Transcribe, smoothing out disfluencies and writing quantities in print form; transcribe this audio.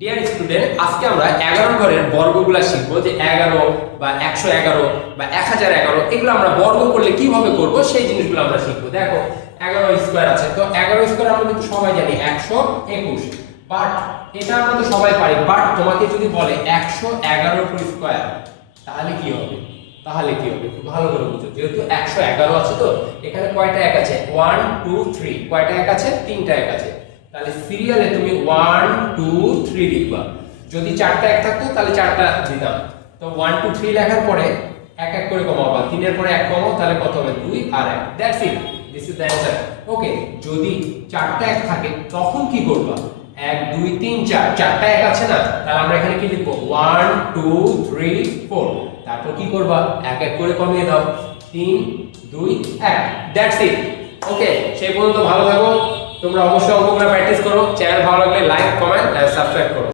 Dear student, আজকে আমরা 11 ঘরের বর্গগুলো শিখবো যে 11 বা 111 বা 1011 এগুলো আমরা বর্গ করলে কিভাবে করব সেই জিনিসগুলো আমরা শিখবো। দেখো 11 স্কয়ার আছে, তো 11 স্কয়ার আমরা কিন্তু সবাই জানি 121, বাট এটা আমরা তো সবাই পারি, বাট তোমাকে যদি বলে 111 স্কয়ার তাহলে কি হবে? খুব ভালো করে বুঝো, যেহেতু 111 আছে তো এখানে কয়টা এক আছে? 1 2 3, কয়টা এক আছে? তিনটা এক আছে। তাহলে সিরিয়ালে তুমি 1 2 3 লিখবা। যদি চারটা এক থাকতো তাহলে চারটা দিতাম। তো 1 2 3 লেখার পরে এক এক করে কমাবা, 3 এর পরে এক কমাও, তাহলে কত হবে? 2 আর 1। That's it, this is the answer. Okay, যদি চারটা এক থাকে তখন কি করবা? 1 2 3 4, চারটা এক আছে না, তাহলে আমরা এখানে কি লিখবো? 1 2 3 4। তারপর কি করবা? এক এক করে কমিয়ে দাও, 3 2 1। দ্যাটস ইট। ওকে, সেই পর্যন্ত ভালো থাকো। তোমরা অবশ্যই অঙ্কগুলো প্র্যাকটিস করো। চ্যানেল ভালো লাগলে লাইক, কমেন্ট আর সাবস্ক্রাইব করো।